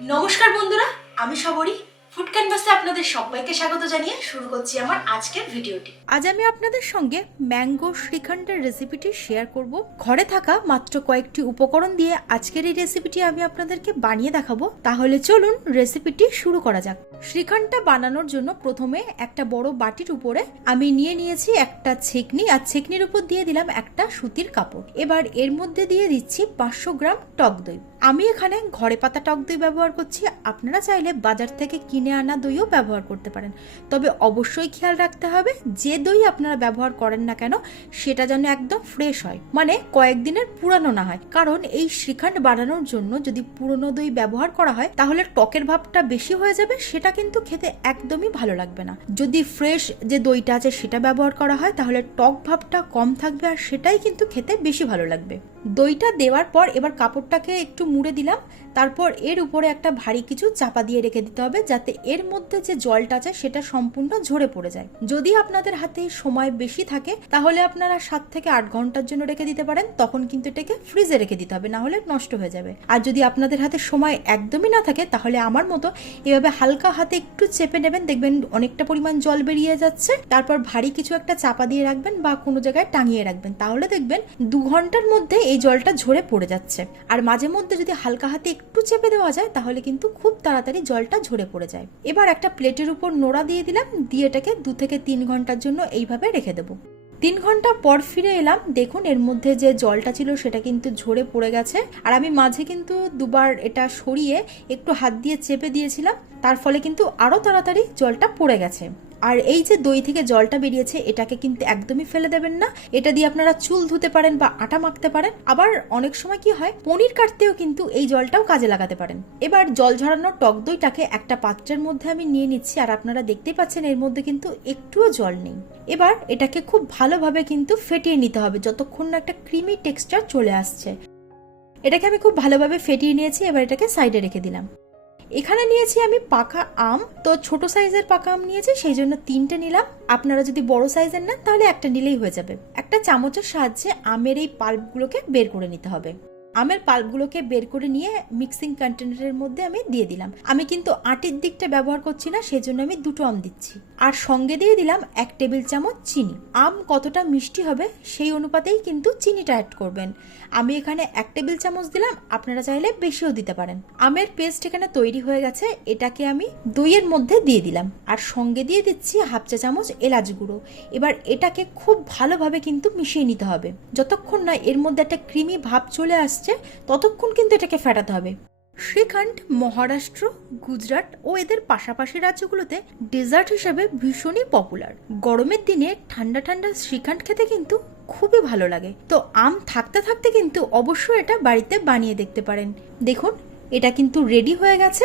নমস্কার বন্ধুরা, আমি সাবরী। ফুড ক্যানভাসে আপনাদের সবাইকে স্বাগত জানিয়ে শুরু করছি আমার আজকের ভিডিওটি। আজ আমি আপনাদের সঙ্গে ম্যাঙ্গো শ্রীখণ্ডের রেসিপিটি শেয়ার করব। ঘরে থাকা মাত্র কয়েকটি উপকরণ দিয়ে আজকের এই রেসিপিটি আমি আপনাদেরকে বানিয়ে দেখাবো। তাহলে চলুন রেসিপিটি শুরু করা যাক। শ্রীখণ্ডটা বানানোর জন্য প্রথমে একটা বড় বাটির উপরে আমি নিয়ে নিয়েছি একটা ছেকনি, আর ছেকনির উপর দিয়ে দিলাম একটা সুতির কাপড়। এবার এর মধ্যে দিয়ে দিচ্ছি পাঁচশো গ্রাম টক দই। আমি এখানে ঘরে পাতা টক দই ব্যবহার করছি। আপনারা চাইলে বাজার থেকে কিনে আনা দইও ব্যবহার করতে পারেন। তবে অবশ্যই খেয়াল রাখতে হবে, যে দই আপনারা ব্যবহার করেন না কেন, সেটা যেন একদম ফ্রেশ হয়। মানে কয়েকদিনের পুরানো না হয়। কারণ এই শ্রীখণ্ড বানানোর জন্য যদি পুরনো দই ব্যবহার করা হয়, তাহলে টকের ভাবটা বেশি হয়ে যাবে, সেটা কিন্তু খেতে একদমই ভালো লাগবে না। যদি ফ্রেশ যে দইটা আছে, সেটা ব্যবহার করা হয়, তাহলে টক ভাবটা কম থাকবে আর সেটাই কিন্তু খেতে বেশি ভালো লাগবে। দইটা দেওয়ার পর এবার কাপড়টাকে একটু মুড়ে দিলাম। তারপর এর উপরে একটা ভারী কিছু চাপা দিয়ে রেখে দিতে হবে যাতে এর মধ্যে যে জলটা আছে সেটা সম্পূর্ণ ঝরে পড়ে যায়। যদি আপনাদের হাতে সময় বেশি থাকে, তাহলে আপনারা সাত থেকে আট ঘণ্টার জন্য রেখে দিতে পারেন। তখন কিন্তু এটাকে ফ্রিজে রেখে দিতে হবে না হলে নষ্ট হয়ে যাবে। আর যদি আপনাদের হাতে সময় একদমই না থাকে, তাহলে আমার মতো এভাবে হালকা হাতে একটু চেপে নেবেন। দেখবেন অনেকটা পরিমাণ জল বেরিয়ে যাচ্ছে। তারপর ভারী কিছু একটা চাপা দিয়ে রাখবেন বা কোনো জায়গায় টাঙিয়ে রাখবেন। তাহলে দেখবেন দু ঘণ্টার মধ্যে এই জলটা ঝরে পড়ে যাচ্ছে। আর মাঝে মধ্যে যদি হালকা হাতে একটু চেপে দেওয়া যায়, তাহলে কিন্তু খুব তাড়াতাড়ি জলটা ঝরে পড়ে যায়। এবার একটা প্লেটের উপর নোড়া দিয়ে দিলাম, দিয়ে এটাকে দু থেকে তিন ঘণ্টার জন্য এইভাবে রেখে দেবো। তিন ঘণ্টা পর ফিরে এলাম, দেখুন এর মধ্যে যে জলটা ছিল সেটা কিন্তু ঝরে পড়ে গেছে। আর আমি মাঝে কিন্তু দুবার এটা সরিয়ে একটু হাত দিয়ে চেপে দিয়েছিলাম, তার ফলে কিন্তু আরও তাড়াতাড়ি জলটা পড়ে গেছে। আর এই যে দই থেকে জলটা বেরিয়েছে, এটাকে কিন্তু একদমই ফেলে দেবেন না। এটা দিয়ে আপনারা চুল ধুতে পারেন বা আটা মাখতে পারেন। আবার অনেক সময় কি হয়, পনির কাটতেও কিন্তু এই জলটাও কাজে লাগাতে পারেন। এবার জল ঝরানো টক দইটাকে একটা পাত্রের মধ্যে আমি নিয়ে নিচ্ছি, আর আপনারা দেখতেই পাচ্ছেন এর মধ্যে কিন্তু একটুও জল নেই। এবার এটাকে খুব ভালোভাবে কিন্তু ফেটিয়ে নিতে হবে, যতক্ষণ না একটা ক্রিমি টেক্সচার চলে আসছে। এটাকে আমি খুব ভালোভাবে ফেটিয়ে নিয়েছি, এবার এটাকে সাইডে রেখে দিলাম। এখানে নিয়েছি আমি পাকা আম। তো ছোট সাইজের পাকা আম নিয়েছি, সেই জন্য তিনটে নিলাম। আপনারা যদি বড় সাইজের নেন, তাহলে একটা নিলেই হয়ে যাবে। একটা চামচের সাহায্যে আমের এই পাল্পগুলোকে বের করে নিতে হবে। আমের পাল্পগুলোকে বের করে নিয়ে মিক্সিং কন্টেনারের মধ্যে আমি দিয়ে দিলাম। আমি কিন্তু আটির দিকটা ব্যবহার করছি না সেই জন্য আমি দুটো আম দিচ্ছি। আর সঙ্গে দিয়ে দিলাম এক টেবিল চামচ চিনি। আম কতটা মিষ্টি হবে সেই অনুপাতেই কিন্তু চিনিটা অ্যাড করবেন। আমি এখানে এক টেবিল চামচ দিলাম, আপনারা চাইলে বেশিও দিতে পারেন। আমের পেস্ট এখানে তৈরি হয়ে গেছে, এটাকে আমি দইয়ের মধ্যে দিয়ে দিলাম। আর সঙ্গে দিয়ে দিচ্ছি হাফ চা চামচ এলাচ গুঁড়ো। এবার এটাকে খুব ভালোভাবে কিন্তু মিশিয়ে নিতে হবে। যতক্ষণ না এর মধ্যে একটা ক্রিমি ভাব চলে আসছে ততক্ষণ কিন্তু এটাকে ফেটাতে হবে। শ্রীখণ্ড, মহারাষ্ট্র, গুজরাট ও এদের পাশাপাশি রাজ্যগুলোতে ডেজার্ট হিসাবে ভীষণই পপুলার গরমের দিনে ঠান্ডা ঠান্ডা শ্রীখণ্ড খেতে কিন্তু খুবই ভালো লাগে। তো আম থাকতে থাকতে কিন্তু অবশ্যই এটা বাড়িতে বানিয়ে দেখতে পারেন। দেখুন, এটা কিন্তু রেডি হয়ে গেছে।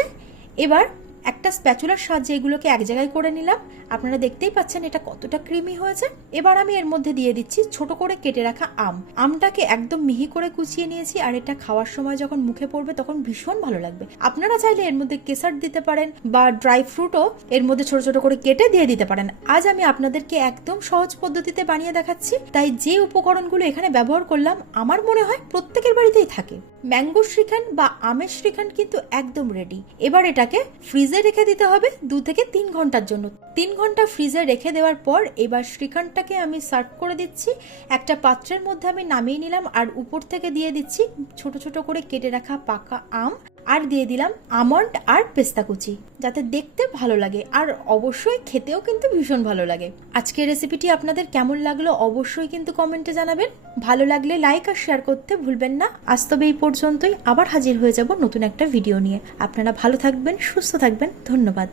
এবার একটা স্প্যাচুলার সাহায্যে এগুলোকে এক জায়গায় করে নিলাম। আপনারা দেখতেই পাচ্ছেন এটা কতটা ক্রিমি হয়েছে। এবার আমি এর মধ্যে দিয়ে দিচ্ছি ছোট করে কেটে রাখা আম। আমটাকে একদম মিহি করে কুচিয়ে নিয়েছি আর এটা খাওয়ার সময় যখন মুখে পড়বে তখন ভীষণ ভালো লাগবে। আপনারা চাইলে এর মধ্যে কেসার দিতে পারেন বা ড্রাই ফ্রুটও এর মধ্যে ছোট ছোট করে কেটে দিয়ে দিতে পারেন। আজ আমি আপনাদেরকে একদম সহজ পদ্ধতিতে বানিয়ে দেখাচ্ছি। তাই যে উপকরণগুলো এখানে ব্যবহার করলাম, আমার মনে হয় প্রত্যেকের বাড়িতেই থাকে। ম্যাঙ্গো শ্রীখান বা আমের শ্রীখান কিন্তু একদম রেডি এবার এটাকে ফ্রিজে রেখে দিতে হবে দু থেকে তিন ঘণ্টার জন্য। তিন ঘণ্টা ফ্রিজে রেখে দেওয়ার পর এবার শ্রীখানটাকে আমি সার্ভ করে দিচ্ছি। একটা পাত্রের মধ্যে আমি নামিয়ে নিলাম আর উপর থেকে দিয়ে দিচ্ছি ছোট ছোট করে কেটে রাখা পাকা আম। আর দিয়ে দিলাম আমন্ড আর পেস্তা কুচি, যাতে দেখতে ভালো লাগে আর অবশ্যই খেতেও কিন্তু ভীষণ ভালো লাগে। আজকের রেসিপিটি আপনাদের কেমন লাগল অবশ্যই কিন্তু কমেন্টে জানাবেন। ভালো লাগলে লাইক আর শেয়ার করতে ভুলবেন না। আজ তবে এই পর্যন্তই। আবার হাজির হয়ে যাব নতুন একটা ভিডিও নিয়ে। আপনারা ভালো থাকবেন, সুস্থ থাকবেন। ধন্যবাদ।